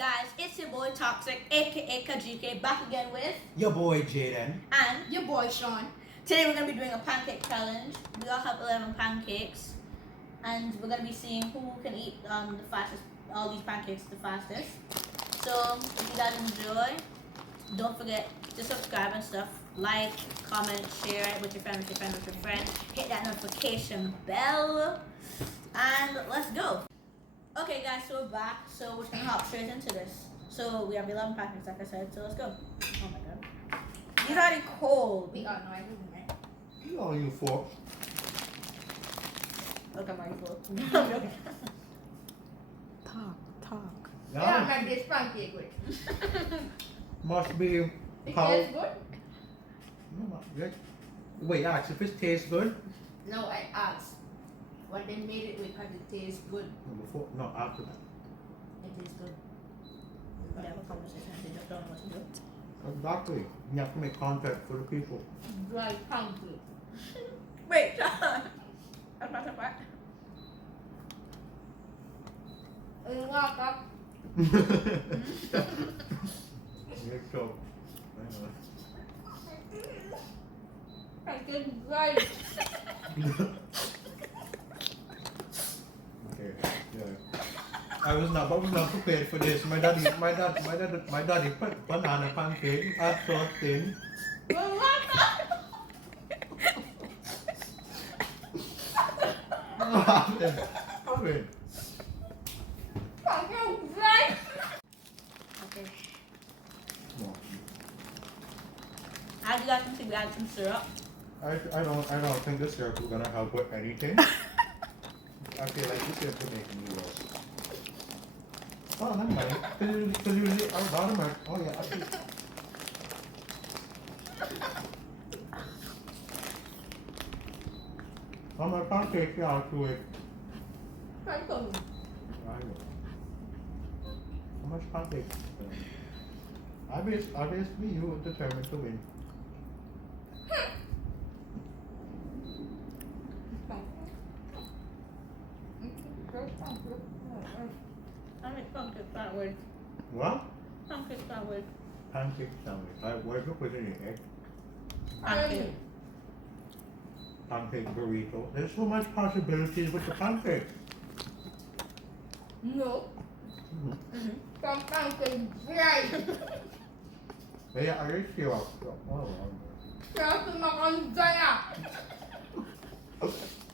guys? It's your boy Toxic, aka Kajike, back again with your boy Jayden and your boy Sean. Today we're gonna be doing a pancake challenge. We all have 11 pancakes, and we're gonna be seeing who can eat the fastest, all these pancakes the fastest. So if you guys enjoy, don't forget to subscribe and stuff. Like, comment, share it with your friend, with your friend, with your friend. Hit that notification bell, and let's go. Okay guys, so we're back. So we're just gonna hop straight into this. So we have 11 pancakes, like I said. So let's go. Oh my god, these are already cold. We all know I didn't, right? You all you for? Look, I'm already full. Talk. No. Yeah, I make this pancake with. Must be It how? tastes good? No, not good. Wait, ask if it tastes good. No, I asked what they made it with because it tastes good. No, before, no, after that. It tastes good. We have a conversation. They just don't know what to do. Exactly. You have to make content for the people. Dry pancake. Wait, Sean. I'm not a part. And walk up. Make sure. Pancake dry. Okay. Yeah. I was not prepared for this. My daddy put banana pancake at so thin. Well, walk up. Come in. Pancake dry. Okay. No. As you guys can see, we added some syrup. I don't think this syrup is gonna help with anything. I feel like this syrup is making me worse. Oh, never mind. Because usually our bottom are, oh yeah, I see. Oh, my pancake, yeah, to it. Pancake. I know. How much pancake? Obviously, you were determined to win. I make pancake sandwich. What? Pancake sandwich. Pancake sandwich. Where's the put in your egg? Pancake. Pancake burrito. There's so much possibilities with the pancake. No. Mm-hmm. Some pancake dry. Yeah, I really feel like, oh, Just to make on dry.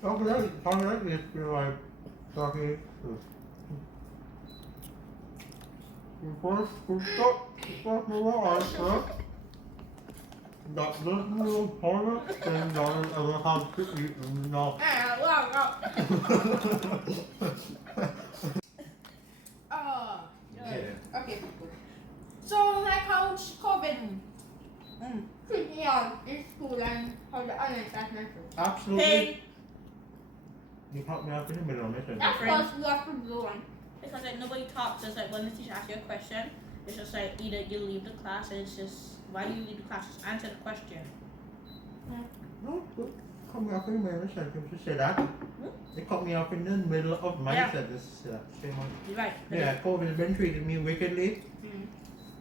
Already it feel like talking to first start the water, sir. That little horror thing don't ever have to eat enough. Walk up. Yeah. Okay. So, like how COVID treat me on in school and how the online class mentioned. Absolutely. Hey, You caught me up in the middle of it. That's because we have to do one. because like nobody talks. It's like when the teacher asks you a question, it's just like either you leave the class and it's just why do you leave the class? Just answer the question. No, caught me up in the middle of the sentence to say that. They caught me up in the middle of my Yeah. sentence to say that. Shame on. You're right. Yeah, COVID has been treating me wickedly. Mm.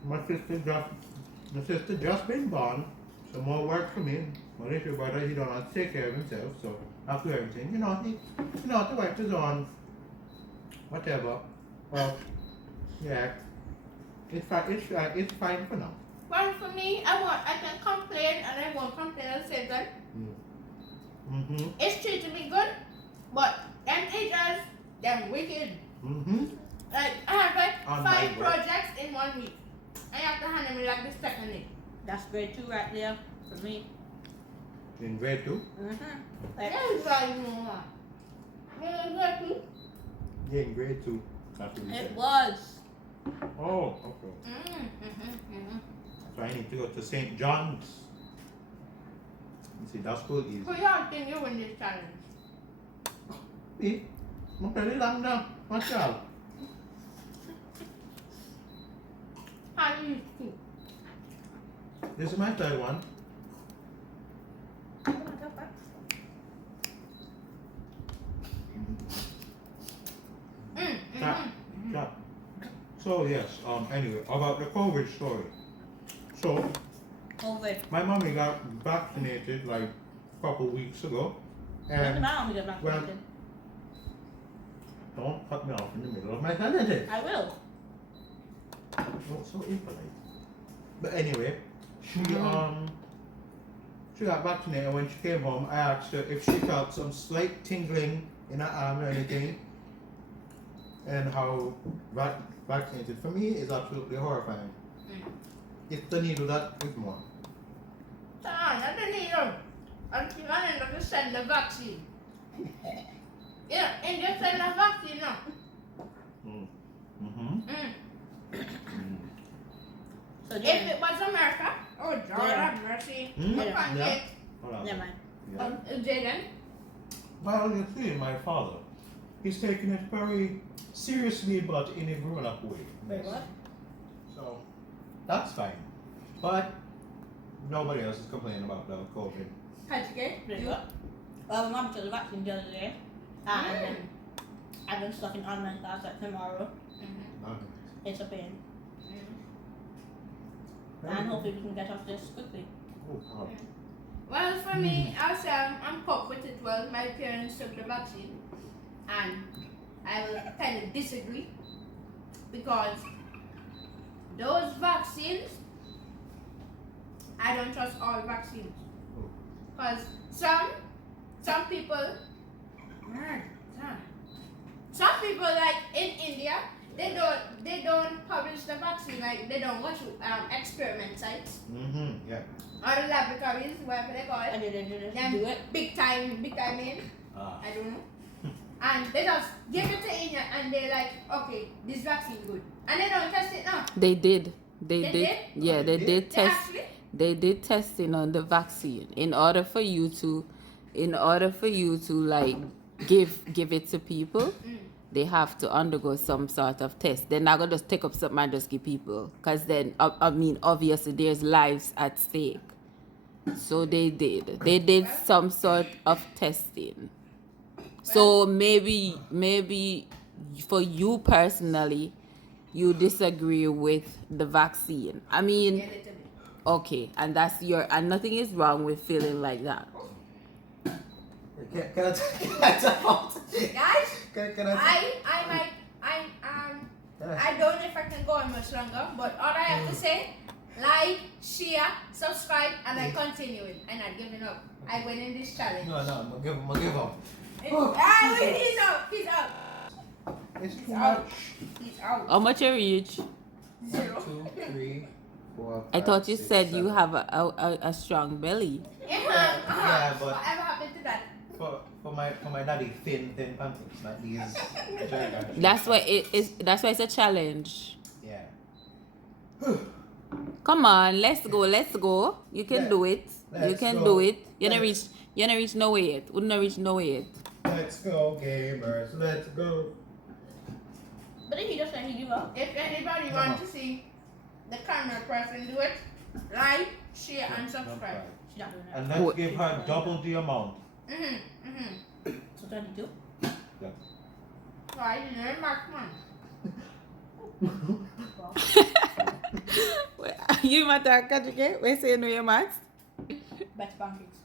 My sister just been born, so more work for me. My little brother, he don't have to take care of himself, so after everything, he the work is on. Whatever. Well, yeah, it's fine for now. Well, for me, I can complain and I won't complain at the same time. Mm-hmm. It's treating me good, but them teachers, them wicked. Mm-hmm. Like, I have like On 5 my work. projects in 1 week. I have to hand them like the second week. That's grade 2 right there for me. In grade 2? Mm-hmm. Like, That is why you know what. Exactly. Yeah, in grade 2. That's what you it said. was. Oh, okay. So I need to go to St. John's. You see, that's cool easy. Who y'all think you win this challenge? Me? I'm pretty long now. Watch out. How do you think? This is my third one. Mm, Stop. mhm. Stop. So yes, anyway, about the COVID story. So COVID. my mommy got vaccinated like a couple weeks ago. When did And my mom get vaccinated? don't cut me off in the middle of my sentence. I will. Oh, so impolite. But anyway, she got vaccinated. When she came home, I asked her if she felt some slight tingling in her arm or anything, and how vaccinated for me is absolutely horrifying. It's the needle that is more. Not the needle. Until I end up to send the vaccine. Yeah, and just send the vaccine now. So If Jayden, it was America, oh God Yeah. have mercy. Hmm? The pancake. Hold on. never mind. Yeah. Jayden. Well, you see, my father, he's taking it very seriously, but in a grown-up way. Wait, what? So that's fine. But nobody else is complaining about the COVID. Wait, what? Well, my mom took the vaccine the other day, and I've been stuck in online class like tomorrow. It's a pain, and hopefully we can get off this quickly. Oh, wow. Well, for me, I'll say I'm coped with it well. My parents took the vaccine, and I will kind of disagree because those vaccines, I don't trust all vaccines. Because some people, some people like in India, they don't publish the vaccine, like they don't go to experiment sites Yeah. or the laboratories, whatever they call And it. they just Them do it. big time in. Ah. I don't know. And they just give it to India and they're like, okay, this vaccine good. And they don't test it now. They did. They They did. did? Yeah, they They did They test. actually, They did testing on the vaccine in order for you to like give it to people. They have to undergo some sort of test. They're not gonna just take up something and just give people, because then I mean obviously there's lives at stake. So they did some sort of testing. So maybe for you personally, you disagree with the vaccine. I mean, yeah, little bit. okay, and that's and nothing is wrong with feeling like that. Can I talk out? Guys, Can I I don't know if I can go on much longer, but all I have to say, like, share, subscribe, and I continue it. I'm not giving up. I win in this challenge. No, I'm gonna give up. He's out. He's out. It's too He's out. much. He's out. How much you reach? 0. 1, 2, 3, 4. I 5, thought you 6, said you 7. have a strong belly. Yeah, but Whatever happened to that? for my daddy, thin pancakes, not these gigantic. That's why it is. That's why it's a challenge. Yeah. Come on, let's go. You can do it. You Let's can go. do it. You don't Let's- reach. You don't reach nowhere yet. Wouldn't reach nowhere yet. Let's go, gamers. Let's go. But then he just said he give up. If anybody wants to see the camera person do it, like, share, and subscribe. She's not doing that. And let's give her double the amount. So 22. Why you know, Mark, man? You matter, Katrike? Where say no your maths? Better pancakes.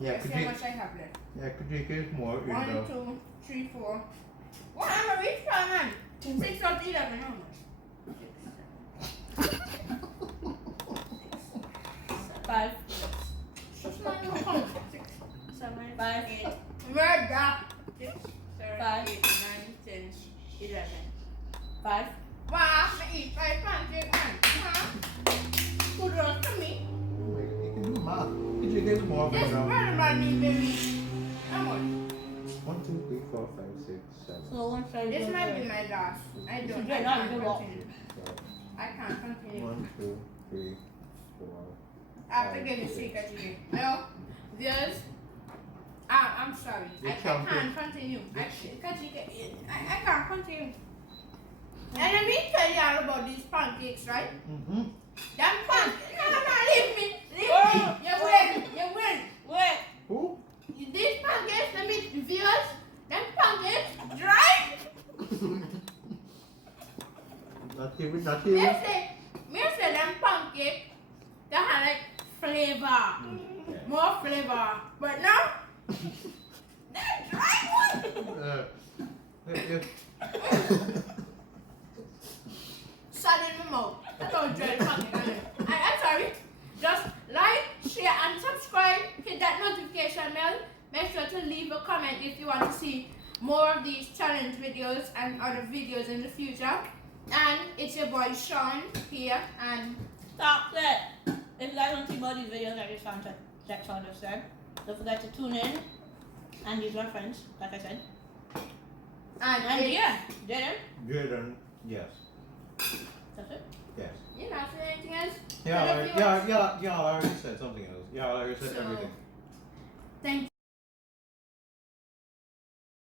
Yeah, Let's see how much I have left. Yeah, Kajika is more in 1, the. 2, 3, 4. What am I rich for, man? 6 out of 11, how much? 5, 6, 9, how much? 6, 7, 5, 8. Murder! 6, 7, 5. 8, 9, 10, 11. 5. Wow, I eat 5 pancakes, man. Kudos to me. You can do math. Kajika is more This than now. brother man need baby. How much? 1, 2, 3, 4, 5, 6, 7. So 1 side. This might be my last. I don't. Yeah, I no, can't you go. continue. I can't continue. 1, 2, 3, 4. I have to get a secret today. No, viewers. I'm sorry. The I champion. can't continue. The I can't continue. And let me tell you all about these pancakes, right? Mm-hmm. Them pancakes. No, leave me. You win. Wait. Who? These pancakes, let me, viewers, them pancakes dry. Not even, not Me even. say them pancake, they have like flavor, more flavor. But now, they're dry one. If, Sad in my mouth. That's how dry pancake I am. I'm sorry. Just like, share, and subscribe. Hit that notification bell. Make sure to leave a comment if you want to see more of these challenge videos and other videos in the future. And it's your boy Sean here, and Stop it. If you guys want to see more of these videos that Sean just said, don't forget to tune in. And these are friends, like I said. And yeah, Jayden, yes. that's it. Yes. you not say anything else? Yeah, I already said something else. Yeah, I already said So- everything. Thank